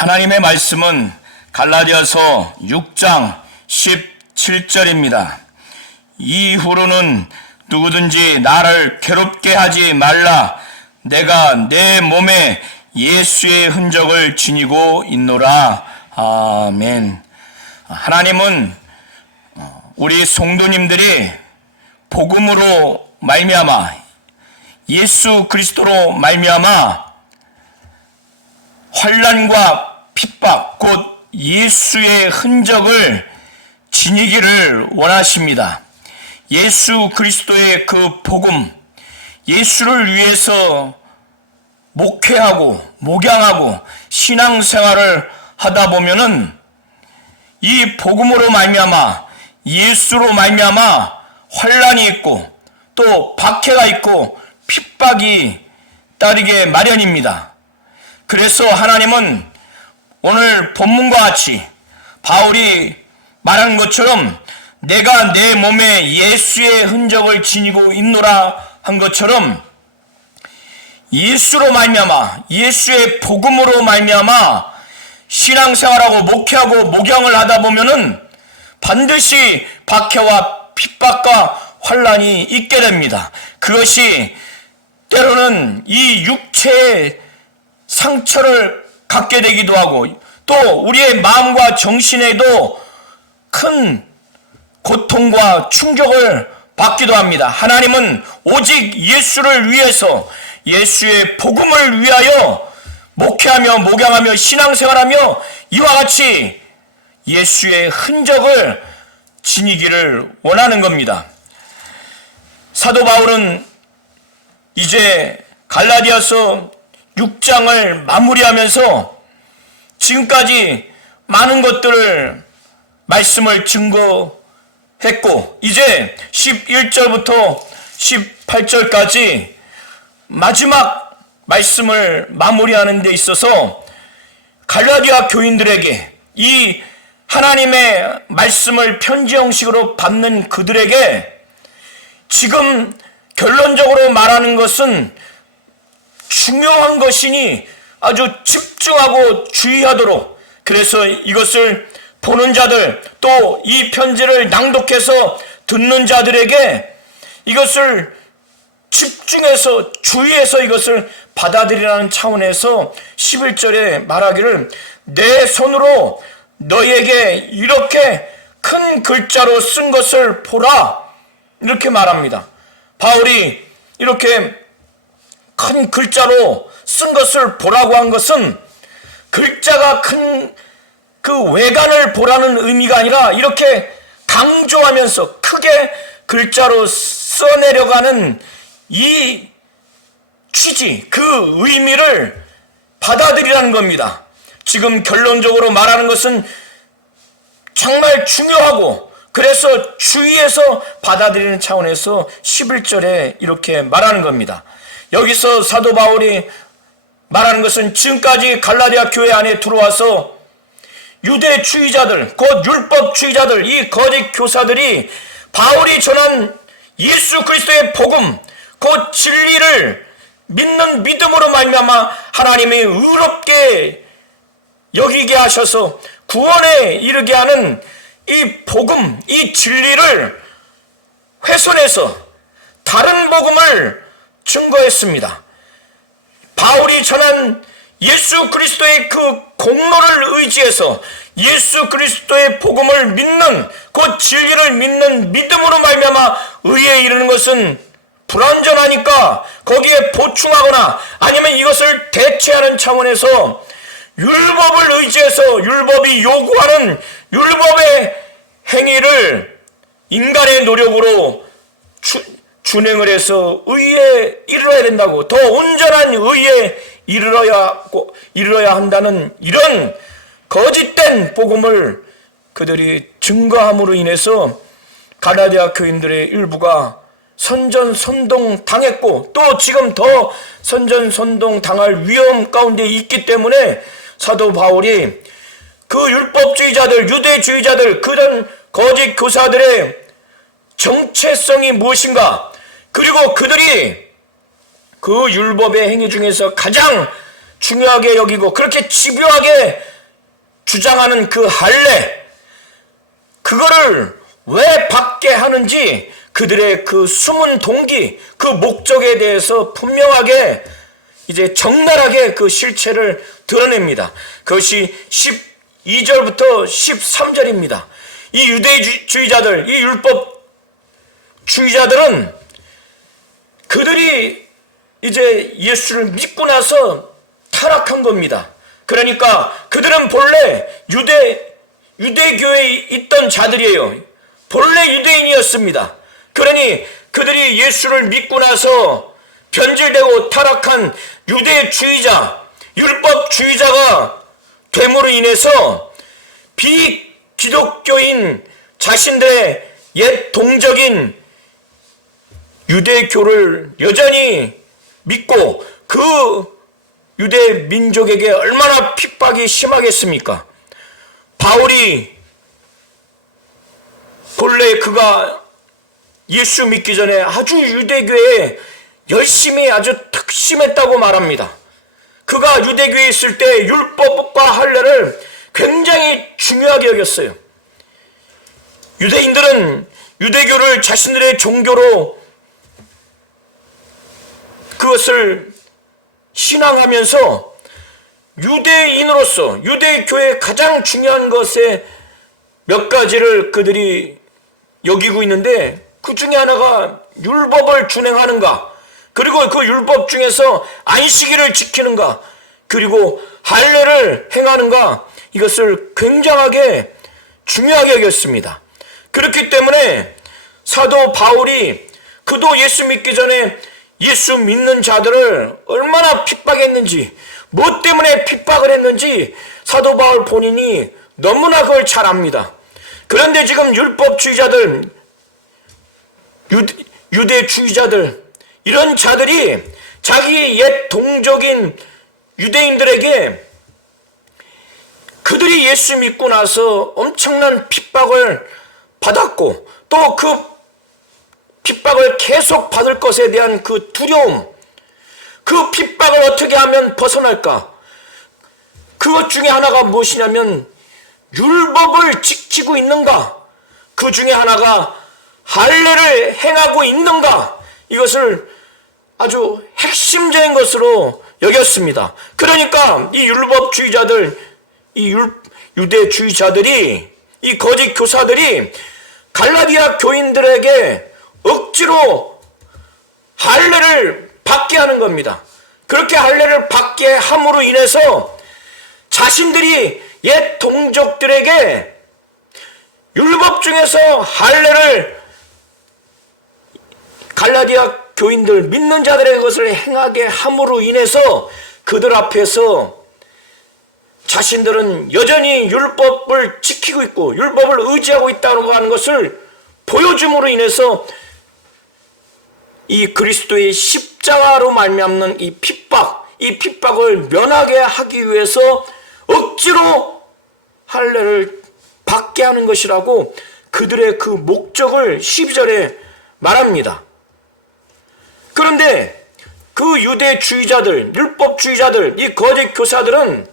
하나님의 말씀은 갈라디아서 6장 17절입니다. 이후로는 누구든지 나를 괴롭게 하지 말라. 내가 내 몸에 예수의 흔적을 지니고 있노라. 아멘. 하나님은 우리 성도님들이 복음으로 말미암아 예수 그리스도로 말미암아 환난과 핍박 곧 예수의 흔적을 지니기를 원하십니다. 예수 그리스도의 그 복음, 예수를 위해서 목회하고 목양하고 신앙생활을 하다 보면은 이 복음으로 말미암아 예수로 말미암아 환난이 있고 또 박해가 있고 핍박이 따르게 마련입니다. 그래서 하나님은 오늘 본문과 같이 바울이 말한 것처럼 내가 내 몸에 예수의 흔적을 지니고 있노라 한 것처럼 예수로 말미암아 예수의 복음으로 말미암아 신앙생활하고 목회하고 목양을 하다 보면은 반드시 박해와 핍박과 환난이 있게 됩니다. 그것이 때로는 이 육체의 상처를 갖게 되기도 하고 또 우리의 마음과 정신에도 큰 고통과 충격을 받기도 합니다. 하나님은 오직 예수를 위해서 예수의 복음을 위하여 목회하며 목양하며 신앙생활하며 이와 같이 예수의 흔적을 지니기를 원하는 겁니다. 사도 바울은 이제 갈라디아서 6장을 마무리하면서 지금까지 많은 것들을 말씀을 증거했고 이제 11절부터 18절까지 마지막 말씀을 마무리하는 데 있어서 갈라디아 교인들에게 이 하나님의 말씀을 편지 형식으로 받는 그들에게 지금 결론적으로 말하는 것은 중요한 것이니 아주 집중하고 주의하도록 그래서 이것을 보는 자들 또 이 편지를 낭독해서 듣는 자들에게 이것을 집중해서 주의해서 이것을 받아들이라는 차원에서 11절에 말하기를 내 손으로 너에게 이렇게 큰 글자로 쓴 것을 보라 이렇게 말합니다. 바울이 이렇게 큰 글자로 쓴 것을 보라고 한 것은 글자가 큰 그 외관을 보라는 의미가 아니라 이렇게 강조하면서 크게 글자로 써내려가는 이 취지, 그 의미를 받아들이라는 겁니다. 지금 결론적으로 말하는 것은 정말 중요하고 그래서 주의해서 받아들이는 차원에서 11절에 이렇게 말하는 겁니다. 여기서 사도 바울이 말하는 것은 지금까지 갈라디아 교회 안에 들어와서 유대주의자들, 곧 율법주의자들, 이 거짓 교사들이 바울이 전한 예수 그리스도의 복음, 곧 진리를 믿는 믿음으로 말미암아 하나님이 의롭게 여기게 하셔서 구원에 이르게 하는 이 복음, 이 진리를 훼손해서 다른 복음을 증거했습니다. 바울이 전한 예수 그리스도의 그 공로를 의지해서 예수 그리스도의 복음을 믿는 그 진리를 믿는 믿음으로 말미암아 의에 이르는 것은 불완전하니까 거기에 보충하거나 아니면 이것을 대체하는 차원에서 율법을 의지해서 율법이 요구하는 율법의 행위를 인간의 노력으로 준행을 해서 의에 이르러야 된다고 더 온전한 의에 이르러야 한다는 이런 거짓된 복음을 그들이 증거함으로 인해서 갈라디아 교인들의 일부가 선전선동 당했고 또 지금 더 선전선동 당할 위험 가운데 있기 때문에 사도 바울이 그 율법주의자들, 유대주의자들, 그런 거짓 교사들의 정체성이 무엇인가 그리고 그들이 그 율법의 행위 중에서 가장 중요하게 여기고 그렇게 집요하게 주장하는 그 할례, 그거를 왜 받게 하는지 그들의 그 숨은 동기, 그 목적에 대해서 분명하게 이제 적나라하게 그 실체를 드러냅니다. 그것이 12절부터 13절입니다. 이 유대주의자들, 이 율법주의자들은 그들이 이제 예수를 믿고 나서 타락한 겁니다. 그러니까 그들은 본래 유대교에 있던 자들이에요. 본래 유대인이었습니다. 그러니 그들이 예수를 믿고 나서 변질되고 타락한 유대주의자, 율법주의자가 됨으로 인해서 비기독교인 자신들의 옛 동적인 유대교를 여전히 믿고 그 유대 민족에게 얼마나 핍박이 심하겠습니까? 바울이 본래 그가 예수 믿기 전에 아주 유대교에 열심히 아주 특심했다고 말합니다. 그가 유대교에 있을 때 율법과 할례를 굉장히 중요하게 여겼어요. 유대인들은 유대교를 자신들의 종교로 그것을 신앙하면서 유대인으로서 유대교의 가장 중요한 것에 몇 가지를 그들이 여기고 있는데, 그 중에 하나가 율법을 준행하는가, 그리고 그 율법 중에서 안식일을 지키는가, 그리고 할례를 행하는가, 이것을 굉장하게 중요하게 여겼습니다. 그렇기 때문에 사도 바울이 그도 예수 믿기 전에 예수 믿는 자들을 얼마나 핍박했는지, 뭐 때문에 핍박을 했는지 사도 바울 본인이 너무나 그걸 잘 압니다. 그런데 지금 율법주의자들, 유대주의자들, 이런 자들이 자기 옛 동족인 유대인들에게 그들이 예수 믿고 나서 엄청난 핍박을 받았고, 또 그 핍박을 계속 받을 것에 대한 그 두려움, 그 핍박을 어떻게 하면 벗어날까? 그것 중에 하나가 무엇이냐면 율법을 지키고 있는가? 그 중에 하나가 할례를 행하고 있는가? 이것을 아주 핵심적인 것으로 여겼습니다. 그러니까 이 율법주의자들, 이 유대주의자들이, 이 거짓 교사들이 갈라디아 교인들에게 억지로 할례를 받게 하는 겁니다. 그렇게 할례를 받게 함으로 인해서 자신들이 옛 동족들에게 율법 중에서 할례를 갈라디아 교인들, 믿는 자들의 그것을 행하게 함으로 인해서 그들 앞에서 자신들은 여전히 율법을 지키고 있고 율법을 의지하고 있다고 하는 것을 보여줌으로 인해서 이 그리스도의 십자가로 말미암는 이 핍박을 면하게 하기 위해서 억지로 할례를 받게 하는 것이라고 그들의 그 목적을 12절에 말합니다. 그런데 그 유대주의자들, 율법주의자들, 이 거짓 교사들은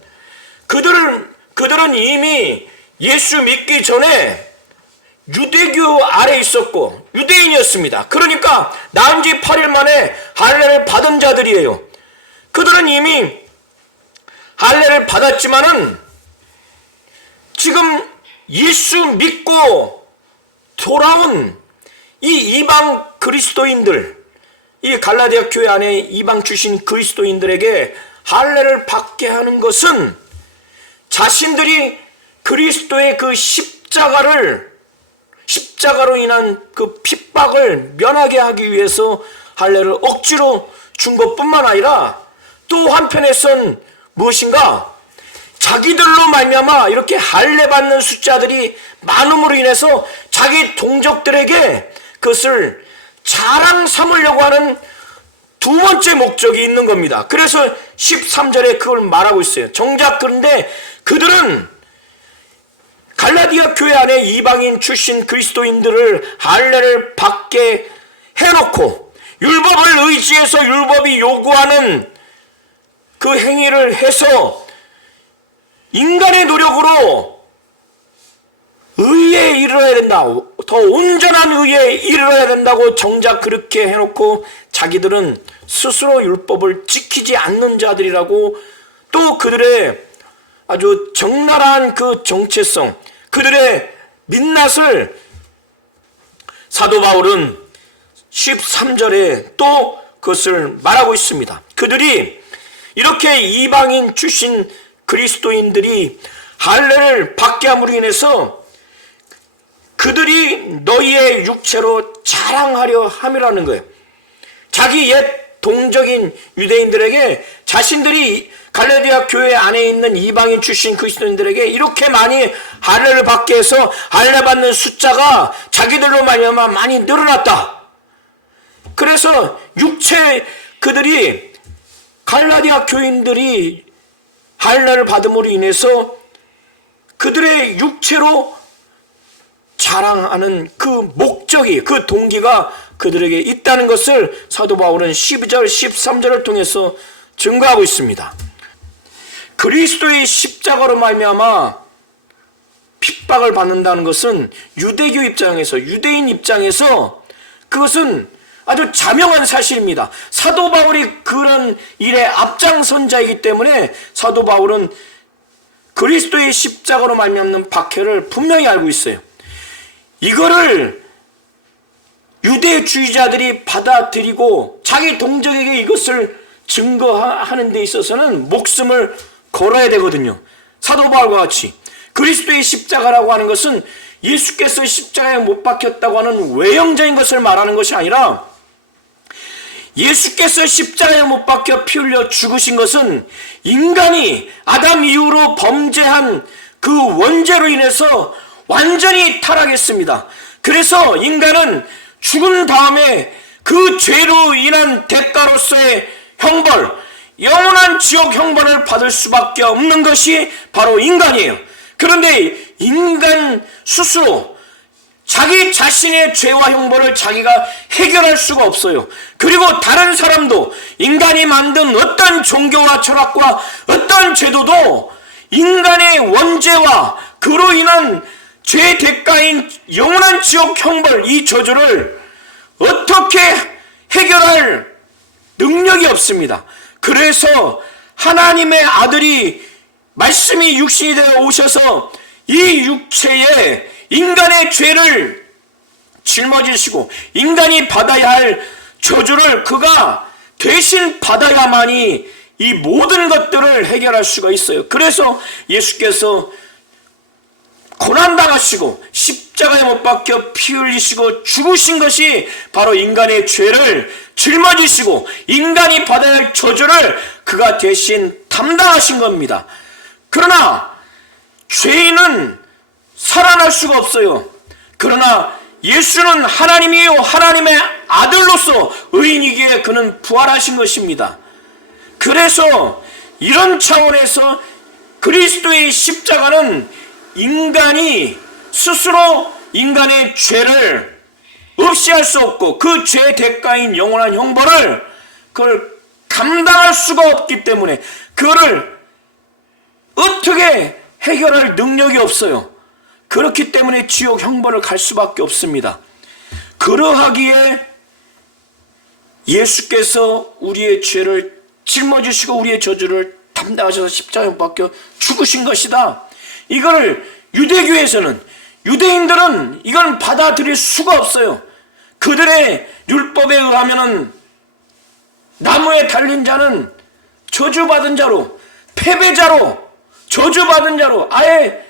그들은 이미 예수 믿기 전에 유대교 아래 있었고 유대인이었습니다. 그러니까 나은 지 8일 만에 할례를 받은 자들이에요. 그들은 이미 할례를 받았지만은 지금 예수 믿고 돌아온 이 이방 그리스도인들, 이 갈라디아 교회 안에 이방 출신 그리스도인들에게 할례를 받게 하는 것은 자신들이 그리스도의 그 십자가로 인한 그 핍박을 면하게 하기 위해서 할례를 억지로 준 것뿐만 아니라 또 한편에선 무엇인가, 자기들로 말미암아 이렇게 할례 받는 숫자들이 많음으로 인해서 자기 동족들에게 그것을 자랑 삼으려고 하는 두 번째 목적이 있는 겁니다. 그래서 13절에 그걸 말하고 있어요. 정작 그런데 그들은 갈라디아 교회 안에 이방인 출신 그리스도인들을 할례를 받게 해놓고 율법을 의지해서 율법이 요구하는 그 행위를 해서 인간의 노력으로 의에 이르러야 된다, 더 온전한 의에 이르러야 된다고 정작 그렇게 해놓고 자기들은 스스로 율법을 지키지 않는 자들이라고, 또 그들의 아주 적나라한 그 정체성, 그들의 민낯을 사도 바울은 13절에 또 그것을 말하고 있습니다. 그들이 이렇게 이방인 출신 그리스도인들이 할례를 받게 함으로 인해서 그들이 너희의 육체로 자랑하려 함이라는 거예요. 자기 옛 동적인 유대인들에게, 자신들이 갈라디아 교회 안에 있는 이방인 출신 그리스도인들에게 이렇게 많이 할례를 받게 해서 할례 받는 숫자가 자기들로 말미암아 많이 늘어났다. 그래서 그들이 갈라디아 교인들이 할례를 받음으로 인해서 그들의 육체로 자랑하는 그 목적이, 그 동기가 그들에게 있다는 것을 사도 바울은 12절, 13절을 통해서 증거하고 있습니다. 그리스도의 십자가로 말미암아 핍박을 받는다는 것은 유대교 입장에서, 유대인 입장에서 그것은 아주 자명한 사실입니다. 사도 바울이 그런 일에 앞장선자이기 때문에 사도 바울은 그리스도의 십자가로 말미암는 박해를 분명히 알고 있어요. 이거를 유대주의자들이 받아들이고 자기 동족에게 이것을 증거하는 데 있어서는 목숨을 걸어야 되거든요. 사도 바울과 같이 그리스도의 십자가라고 하는 것은 예수께서 십자가에 못 박혔다고 하는 외형적인 것을 말하는 것이 아니라, 예수께서 십자가에 못 박혀 피 흘려 죽으신 것은 인간이 아담 이후로 범죄한 그 원죄로 인해서 완전히 타락했습니다. 그래서 인간은 죽은 다음에 그 죄로 인한 대가로서의 형벌, 영원한 지옥 형벌을 받을 수밖에 없는 것이 바로 인간이에요. 그런데 인간 스스로 자기 자신의 죄와 형벌을 자기가 해결할 수가 없어요. 그리고 다른 사람도, 인간이 만든 어떤 종교와 철학과 어떤 제도도 인간의 원죄와 그로 인한 죄 대가인 영원한 지옥 형벌, 이 저주를 어떻게 해결할 능력이 없습니다. 그래서 하나님의 아들이 말씀이 육신이 되어 오셔서 이 육체에 인간의 죄를 짊어지시고 인간이 받아야 할 저주를 그가 대신 받아야만이 이 모든 것들을 해결할 수가 있어요. 그래서 예수께서 고난당하시고 십자가에 못 박혀 피 흘리시고 죽으신 것이 바로 인간의 죄를 짊어지시고 인간이 받아야 할 저주를 그가 대신 담당하신 겁니다. 그러나 죄인은 살아날 수가 없어요. 그러나 예수는 하나님이요 하나님의 아들로서 의인이기에 그는 부활하신 것입니다. 그래서 이런 차원에서 그리스도의 십자가는 인간이 스스로 인간의 죄를 없이 할 수 없고 그 죄 대가인 영원한 형벌을 그걸 감당할 수가 없기 때문에 그거를 어떻게 해결할 능력이 없어요. 그렇기 때문에 지옥 형벌을 갈 수밖에 없습니다. 그러하기에 예수께서 우리의 죄를 짊어지시고 우리의 저주를 담당하셔서 십자가에 못 박혀 죽으신 것이다. 이걸 유대교에서는, 유대인들은 이걸 받아들일 수가 없어요. 그들의 율법에 의하면은 나무에 달린 자는 저주받은 자로, 패배자로, 저주받은 자로, 아예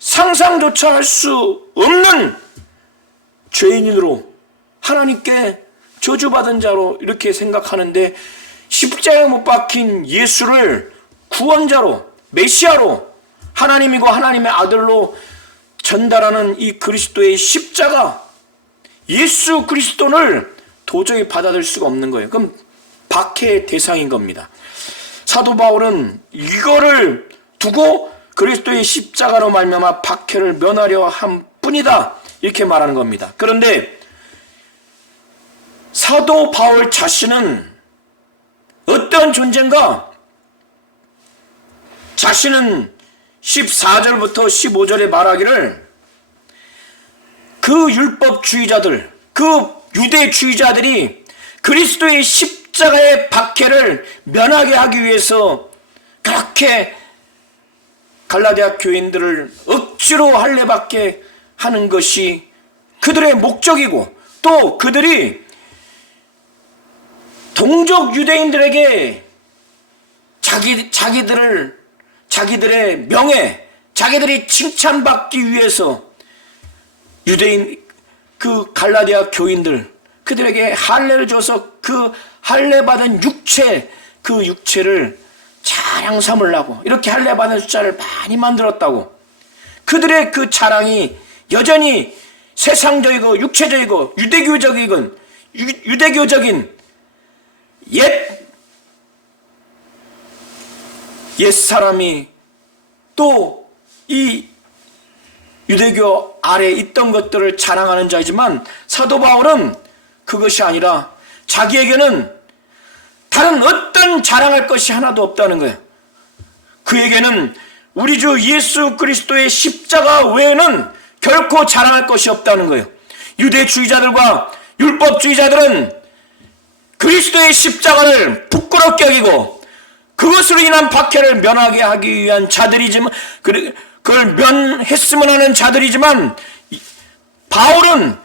상상조차 할 수 없는 죄인으로 하나님께 저주받은 자로 이렇게 생각하는데, 십자가에 못 박힌 예수를 구원자로, 메시아로, 하나님이고 하나님의 아들로 전달하는 이 그리스도의 십자가, 예수 그리스도를 도저히 받아들일 수가 없는 거예요. 그럼 박해의 대상인 겁니다. 사도 바울은 이거를 두고 그리스도의 십자가로 말미암아 박해를 면하려 한 뿐이다, 이렇게 말하는 겁니다. 그런데 사도 바울 자신은 어떤 존재인가? 자신은 14절부터 15절에 말하기를 그 율법주의자들, 그 유대주의자들이 그리스도의 십자가의 박해를 면하게 하기 위해서 그렇게 갈라디아 교인들을 억지로 할례받게 하는 것이 그들의 목적이고, 또 그들이 동족 유대인들에게 자기들의 명예, 자기들이 칭찬받기 위해서 유대인 그 갈라디아 교인들, 그들에게 할례를 줘서 그 할례받은 육체, 그 육체를 자랑 삼으려고 이렇게 할례받은 숫자를 많이 만들었다고. 그들의 그 자랑이 여전히 세상적이고 육체적이고 유대교적인 옛 사람이 또 이 유대교 아래에 있던 것들을 자랑하는 자이지만, 사도 바울은 그것이 아니라 자기에게는 다른 어떤 자랑할 것이 하나도 없다는 거예요. 그에게는 우리 주 예수 그리스도의 십자가 외에는 결코 자랑할 것이 없다는 거예요. 유대주의자들과 율법주의자들은 그리스도의 십자가를 부끄럽게 여기고 그것으로 인한 박해를 면하게 하기 위한 자들이지만, 그걸 면했으면 하는 자들이지만, 바울은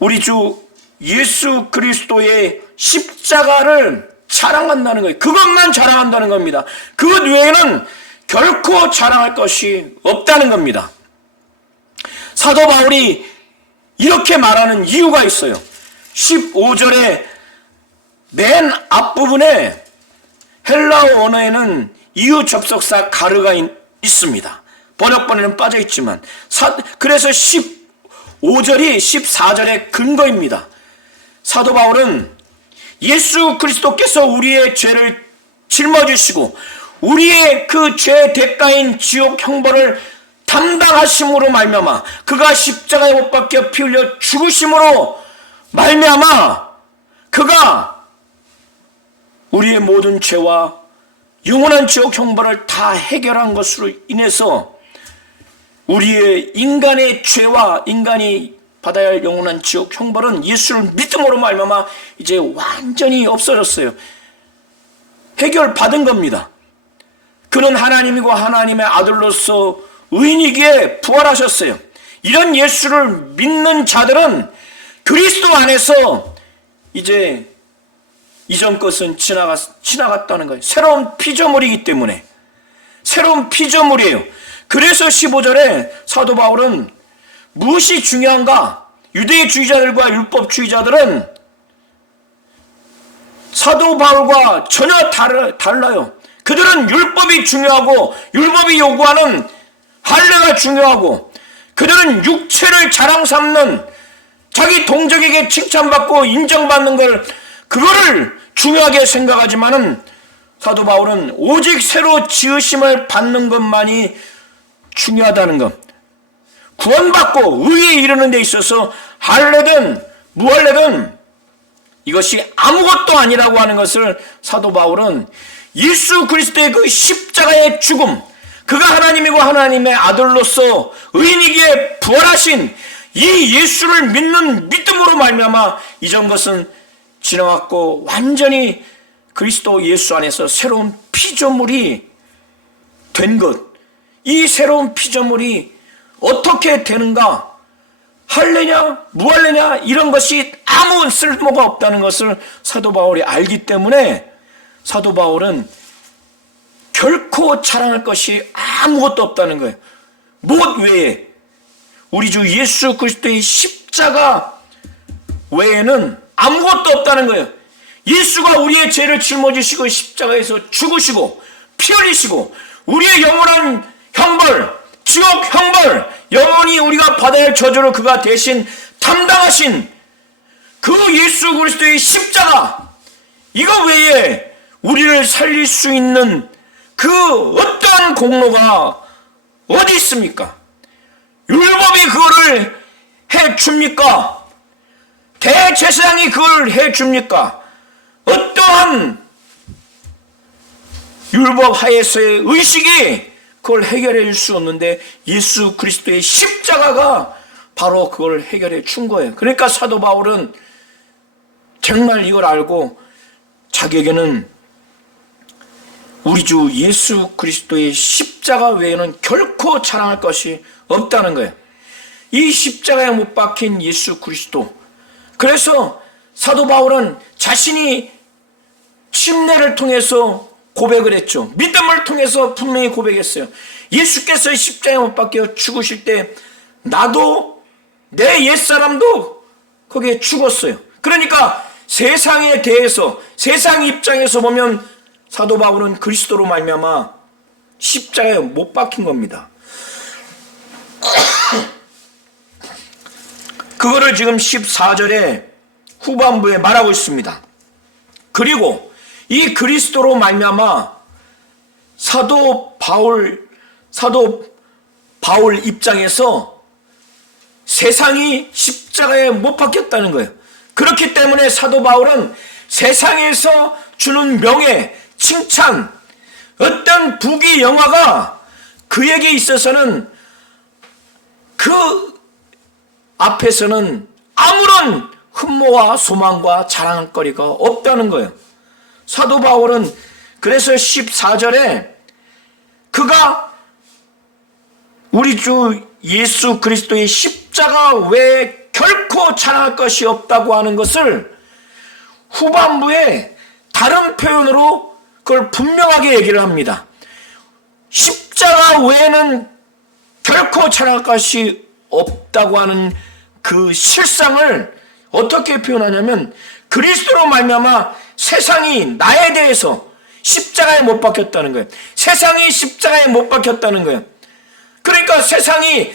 우리 주 예수 그리스도의 십자가를 자랑한다는 거예요. 그것만 자랑한다는 겁니다. 그것 외에는 결코 자랑할 것이 없다는 겁니다. 사도 바울이 이렇게 말하는 이유가 있어요. 15절의 맨 앞부분에 헬라어 언어에는 이유 접속사 가르가 있습니다. 번역본에는 빠져 있지만, 그래서 15절이 14절의 근거입니다. 사도 바울은 예수 그리스도께서 우리의 죄를 짊어지시고 우리의 그 죄 대가인 지옥 형벌을 담당하심으로 말미암아, 그가 십자가에 못 박혀 피 흘려 죽으심으로 말미암아, 그가 우리의 모든 죄와 영원한 지옥 형벌을 다 해결한 것으로 인해서 우리의 인간의 죄와 인간이 받아야 할 영원한 지옥 형벌은 예수를 믿음으로 말미암아 이제 완전히 없어졌어요. 해결받은 겁니다. 그는 하나님이고 하나님의 아들로서 의인이기에 부활하셨어요. 이런 예수를 믿는 자들은 그리스도 안에서 이제 이전 것은 지나갔다는 거예요. 새로운 피조물이기 때문에. 새로운 피조물이에요. 그래서 15절에 사도 바울은 무엇이 중요한가? 유대주의자들과 율법주의자들은 사도 바울과 전혀 달라요. 그들은 율법이 중요하고 율법이 요구하는 할례가 중요하고, 그들은 육체를 자랑 삼는, 자기 동족에게 칭찬받고 인정받는 그거를 중요하게 생각하지만은, 사도 바울은 오직 새로 지으심을 받는 것만이 중요하다는 것, 구원받고 의에 이르는 데 있어서 할례든 무할례든 이것이 아무것도 아니라고 하는 것을 사도 바울은 예수 그리스도의 그 십자가의 죽음, 그가 하나님이고 하나님의 아들로서 의인이기에 부활하신 이 예수를 믿는 믿음으로 말미암아 이전 것은 지나갔고 완전히 그리스도 예수 안에서 새로운 피조물이 된 것. 이 새로운 피조물이 어떻게 되는가? 할례냐 무할례냐 이런 것이 아무 쓸모가 없다는 것을 사도 바울이 알기 때문에 사도 바울은 결코 자랑할 것이 아무것도 없다는 거예요. 무엇 외에, 우리 주 예수 그리스도의 십자가 외에는 아무것도 없다는 거예요. 예수가 우리의 죄를 짊어지시고 십자가에서 죽으시고 피 흘리시고 우리의 영원한 형벌, 지옥 형벌, 영원히 우리가 받아야 할 저주를 그가 대신 담당하신 그 예수 그리스도의 십자가, 이거 외에 우리를 살릴 수 있는 그 어떠한 공로가 어디 있습니까? 율법이 그거를 해줍니까? 대제사장이 그걸 해줍니까? 어떠한 율법 하에서의 의식이 그걸 해결해 줄 수 없는데 예수 그리스도의 십자가가 바로 그걸 해결해 준 거예요. 그러니까 사도 바울은 정말 이걸 알고 자기에게는 우리 주 예수 그리스도의 십자가 외에는 결코 자랑할 것이 없다는 거예요. 이 십자가에 못 박힌 예수 그리스도. 그래서 사도 바울은 자신이 침례를 통해서 고백을 했죠. 믿음을 통해서 분명히 고백했어요. 예수께서 십자가에 못 박혀 죽으실 때 나도 내 옛사람도 거기에 죽었어요. 그러니까 세상에 대해서 세상 입장에서 보면 사도 바울은 그리스도로 말미암아 십자가에 못 박힌 겁니다. 그거를 지금 14절에 후반부에 말하고 있습니다. 그리고 이 그리스도로 말미암아 사도 바울 입장에서 세상이 십자가에 못 박혔다는 거예요. 그렇기 때문에 사도 바울은 세상에서 주는 명예, 칭찬, 어떤 부귀 영화가 그에게 있어서는 그 앞에서는 아무런 흠모와 소망과 자랑할 거리가 없다는 거예요. 사도 바울은 그래서 14절에 그가 우리 주 예수 그리스도의 십자가 외에 결코 자랑할 것이 없다고 하는 것을 후반부에 다른 표현으로 그걸 분명하게 얘기를 합니다. 십자가 외에는 결코 자랑할 것이 없다고 하는 그 실상을 어떻게 표현하냐면 그리스도로 말미암아 세상이 나에 대해서 십자가에 못 박혔다는 거예요. 세상이 십자가에 못 박혔다는 거예요. 그러니까 세상이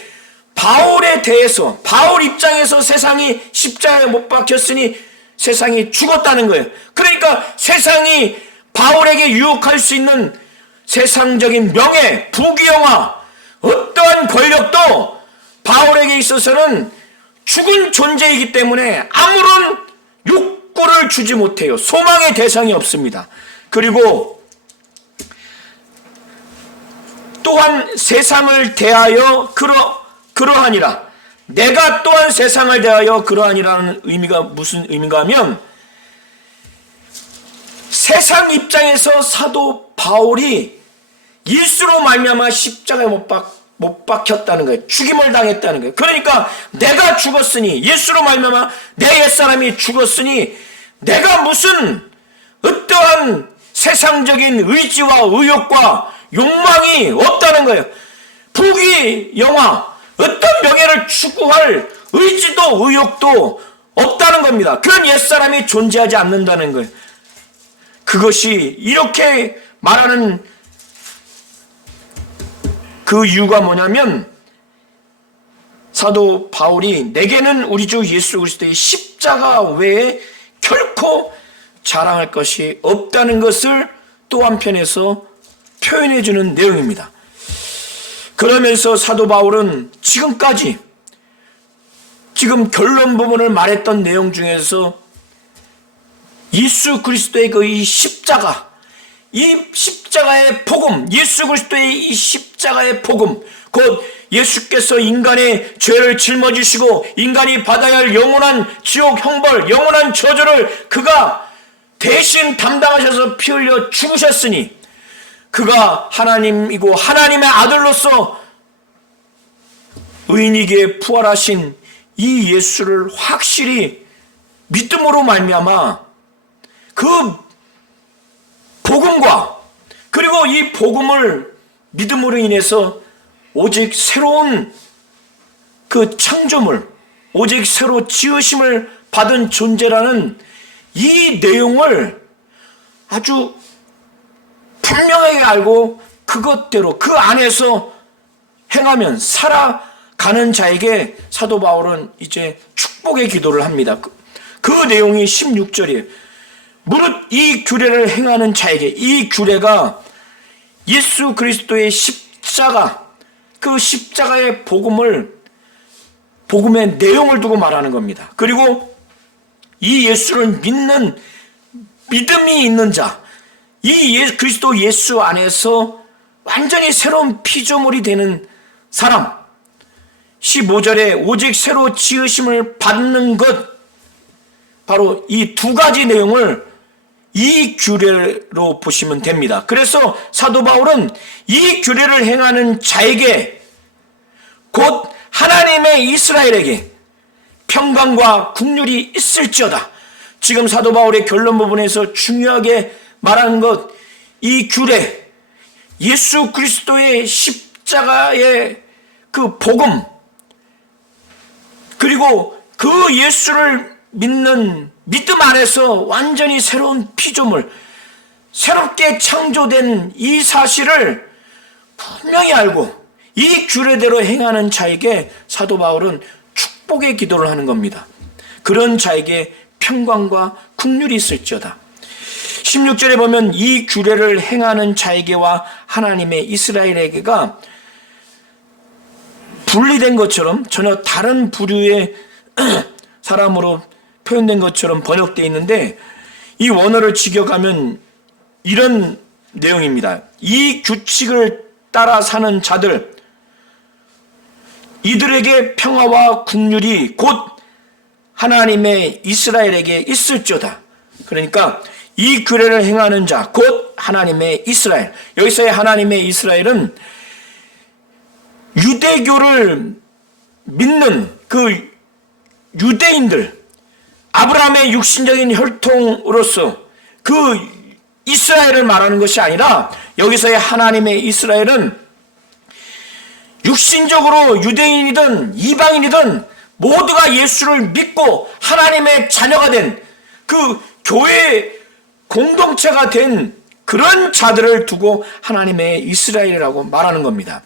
바울에 대해서 바울 입장에서 세상이 십자가에 못 박혔으니 세상이 죽었다는 거예요. 그러니까 세상이 바울에게 유혹할 수 있는 세상적인 명예, 부귀영화, 어떠한 권력도 바울에게 있어서는 죽은 존재이기 때문에 아무런 욕구를 주지 못해요. 소망의 대상이 없습니다. 그리고 또한 세상을 대하여 그러하니라. 내가 또한 세상을 대하여 그러하니라는 의미가 무슨 의미인가 하면 세상 입장에서 사도 바울이 예수로 말미암아 십자가에 못 박혔다는 거예요. 죽임을 당했다는 거예요. 그러니까 내가 죽었으니 예수로 말미암아 내 옛사람이 죽었으니 내가 무슨 어떠한 세상적인 의지와 의욕과 욕망이 없다는 거예요. 부귀 영화 어떤 명예를 추구할 의지도 의욕도 없다는 겁니다. 그런 옛사람이 존재하지 않는다는 거예요. 그것이 이렇게 말하는 그 이유가 뭐냐면 사도 바울이 내게는 우리 주 예수 그리스도의 십자가 외에 결코 자랑할 것이 없다는 것을 또 한편에서 표현해 주는 내용입니다. 그러면서 사도 바울은 지금까지 지금 결론 부분을 말했던 내용 중에서 예수 그리스도의 그 이 십자가, 이 십자가의 복음, 예수 그리스도의 이 십자가의 복음, 곧 예수께서 인간의 죄를 짊어지시고 인간이 받아야 할 영원한 지옥 형벌, 영원한 저주를 그가 대신 담당하셔서 피 흘려 죽으셨으니 그가 하나님이고 하나님의 아들로서 의인이게 부활하신 이 예수를 확실히 믿음으로 말미암아 그 복음과 그리고 이 복음을 믿음으로 인해서 오직 새로운 그 창조물, 오직 새로 지으심을 받은 존재라는 이 내용을 아주 분명하게 알고 그것대로 그 안에서 행하면 살아가는 자에게 사도 바울은 이제 축복의 기도를 합니다. 그 내용이 16절이에요. 무릇 이 규례를 행하는 자에게, 이 규례가 예수 그리스도의 십자가, 그 십자가의 복음의 내용을 두고 말하는 겁니다. 그리고 이 예수를 믿는 믿음이 있는 자, 이 그리스도 예수 안에서 완전히 새로운 피조물이 되는 사람. 15절에 오직 새로 지으심을 받는 것, 바로 이 두 가지 내용을 이 규례로 보시면 됩니다. 그래서 사도 바울은 이 규례를 행하는 자에게, 곧 하나님의 이스라엘에게 평강과 국률이 있을지어다. 지금 사도 바울의 결론 부분에서 중요하게 말하는 것, 이 규례, 예수 그리스도의 십자가의 그 복음, 그리고 그 예수를 믿는 믿음 안에서 완전히 새로운 피조물, 새롭게 창조된 이 사실을 분명히 알고 이 규례대로 행하는 자에게 사도 바울은 축복의 기도를 하는 겁니다. 그런 자에게 평강과 국률이 있을지어다. 16절에 보면 이 규례를 행하는 자에게와 하나님의 이스라엘에게가 분리된 것처럼, 전혀 다른 부류의 사람으로 표현된 것처럼 번역되어 있는데, 이 원어를 직역하면 이런 내용입니다. 이 규칙을 따라 사는 자들, 이들에게 평화와 국률이 곧 하나님의 이스라엘에게 있을지어다. 그러니까 이 규례를 행하는 자, 곧 하나님의 이스라엘. 여기서의 하나님의 이스라엘은 유대교를 믿는 그 유대인들, 아브라함의 육신적인 혈통으로서 그 이스라엘을 말하는 것이 아니라, 여기서의 하나님의 이스라엘은 육신적으로 유대인이든 이방인이든 모두가 예수를 믿고 하나님의 자녀가 된 그 교회의 공동체가 된 그런 자들을 두고 하나님의 이스라엘이라고 말하는 겁니다.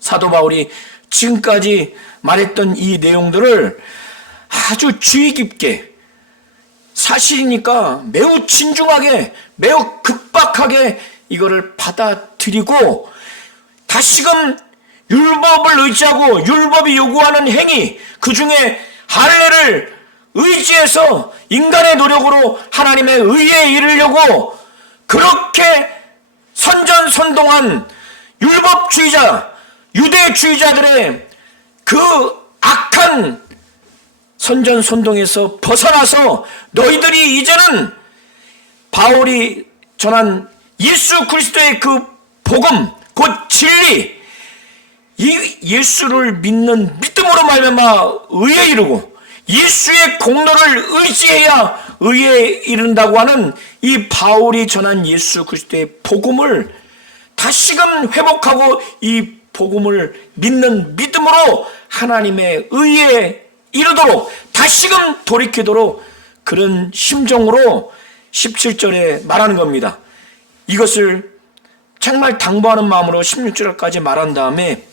사도 바울이 지금까지 말했던 이 내용들을 아주 주의 깊게, 사실이니까 매우 진중하게, 매우 급박하게 이거를 받아들이고, 다시금 율법을 의지하고 율법이 요구하는 행위, 그 중에 할례를 의지해서 인간의 노력으로 하나님의 의에 이르려고 그렇게 선전선동한 율법주의자, 유대주의자들의 그 악한 선전선동에서 벗어나서 너희들이 이제는 바울이 전한 예수 그리스도의 그 복음, 곧 진리, 이 예수를 믿는 믿음으로 말미암아 의에 이르고 예수의 공로를 의지해야 의에 이른다고 하는 이 바울이 전한 예수 그리스도의 복음을 다시금 회복하고 이 복음을 믿는 믿음으로 하나님의 의에 이르도록 다시금 돌이키도록, 그런 심정으로 17절에 말하는 겁니다. 이것을 정말 당부하는 마음으로 16절까지 말한 다음에,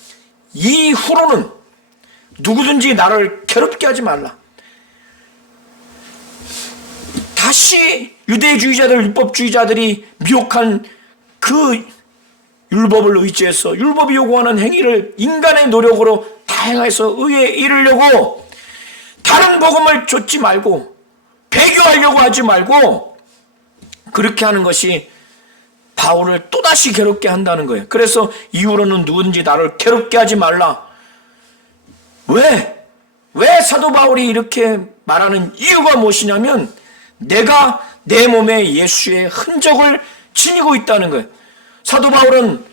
이후로는 누구든지 나를 괴롭게 하지 말라. 다시 유대주의자들, 율법주의자들이 미혹한 그 율법을 의지해서 율법이 요구하는 행위를 인간의 노력으로 다 행해서 의에 이르려고 다른 복음을 좇지 말고 배교하려고 하지 말고, 그렇게 하는 것이 바울을 또다시 괴롭게 한다는 거예요. 그래서 이후로는 누구든지 나를 괴롭게 하지 말라. 왜 사도 바울이 이렇게 말하는 이유가 무엇이냐면, 내가 내 몸에 예수의 흔적을 지니고 있다는 거예요. 사도 바울은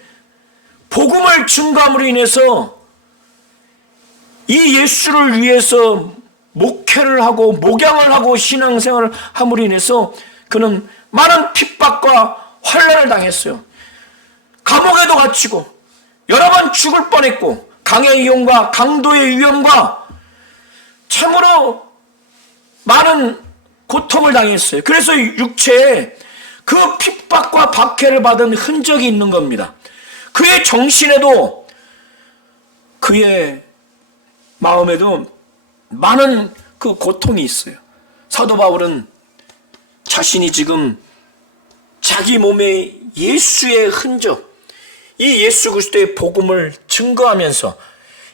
복음을 증거함으로 인해서 이 예수를 위해서 목회를 하고 목양을 하고 신앙생활을 함으로 인해서 그는 많은 핍박과 환난을 당했어요. 감옥에도 갇히고 여러 번 죽을 뻔했고, 강의 이용과 강도의 위험과 참으로 많은 고통을 당했어요. 그래서 육체에 그 핍박과 박해를 받은 흔적이 있는 겁니다. 그의 정신에도 그의 마음에도 많은 그 고통이 있어요. 사도 바울은 자신이 지금 자기 몸에 예수의 흔적, 이 예수 그리스도의 복음을 증거하면서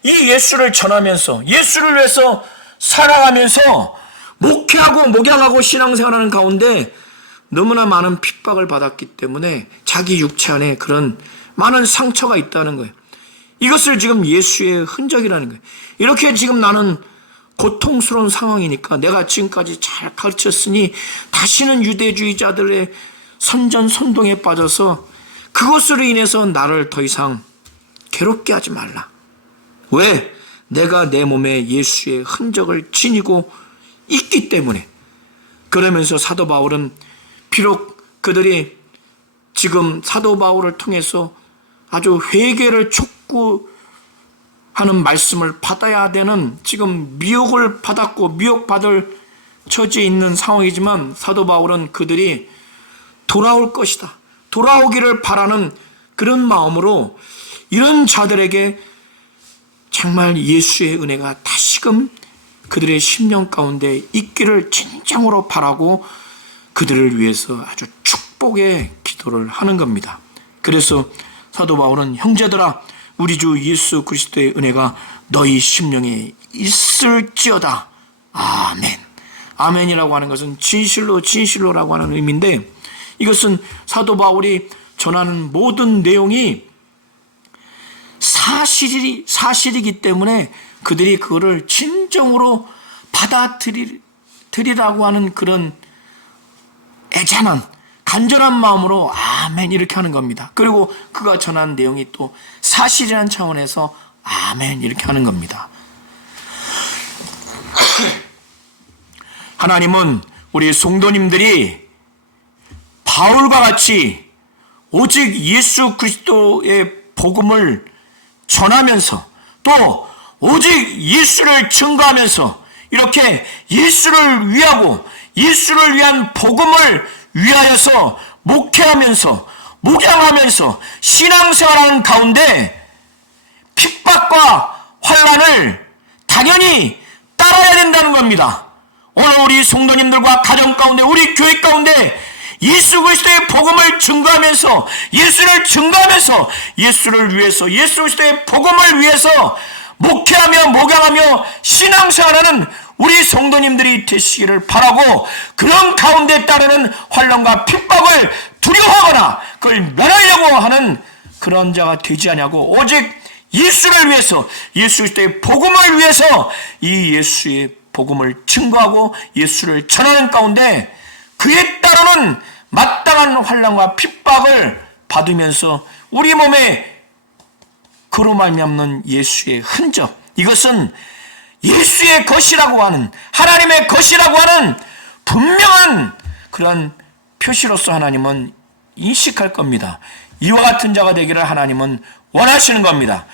이 예수를 전하면서 예수를 위해서 살아가면서 목회하고 목양하고 신앙생활하는 가운데 너무나 많은 핍박을 받았기 때문에 자기 육체 안에 그런 많은 상처가 있다는 거예요. 이것을 지금 예수의 흔적이라는 거예요. 이렇게 지금 나는 고통스러운 상황이니까 내가 지금까지 잘 가르쳤으니 다시는 유대주의자들의 선전선동에 빠져서 그것으로 인해서 나를 더 이상 괴롭게 하지 말라. 왜? 내가 내 몸에 예수의 흔적을 지니고 있기 때문에. 그러면서 사도 바울은 비록 그들이 지금 사도 바울을 통해서 아주 회개를 촉구하는 말씀을 받아야 되는 지금 미혹을 받았고 미혹받을 처지에 있는 상황이지만 사도 바울은 그들이 돌아올 것이다, 돌아오기를 바라는 그런 마음으로 이런 자들에게 정말 예수의 은혜가 다시금 그들의 심령 가운데 있기를 진정으로 바라고 그들을 위해서 아주 축복의 기도를 하는 겁니다. 그래서 사도 바울은 형제들아 우리 주 예수 그리스도의 은혜가 너희 심령에 있을지어다. 아멘. 아멘이라고 하는 것은 진실로 진실로라고 하는 의미인데 이것은 사도 바울이 전하는 모든 내용이 사실이기 때문에 그들이 그거를 진정으로 받아들이라고 하는 그런 애잔한 간절한 마음으로 아멘 이렇게 하는 겁니다. 그리고 그가 전한 내용이 또 사실이라는 차원에서 아멘 이렇게 하는 겁니다. 하나님은 우리 성도님들이 바울과 같이 오직 예수 그리스도의 복음을 전하면서 또 오직 예수를 증거하면서 이렇게 예수를 위하고 예수를 위한 복음을 위하여서 목회하면서 목양하면서 신앙생활하는 가운데 핍박과 환난을 당연히 따라야 된다는 겁니다. 오늘 우리 성도님들과 가정 가운데 우리 교회 가운데 예수 그리스도의 복음을 증거하면서 예수를 증거하면서 예수를 위해서 예수 그리스도의 복음을 위해서 목회하며 목양하며 신앙생활하는 우리 성도님들이 되시기를 바라고 그런 가운데 따르는 환난과 핍박을 두려워하거나 그걸 면하려고 하는 그런 자가 되지 않냐고 오직 예수를 위해서 예수 그리스도의 복음을 위해서 이 예수의 복음을 증거하고 예수를 전하는 가운데 그에 따르는 마땅한 환난과 핍박을 받으면서 우리 몸에 그로 말미암는 예수의 흔적 이것은 예수의 것이라고 하는 하나님의 것이라고 하는 분명한 그런 표시로서 하나님은 인식할 겁니다. 이와 같은 자가 되기를 하나님은 원하시는 겁니다.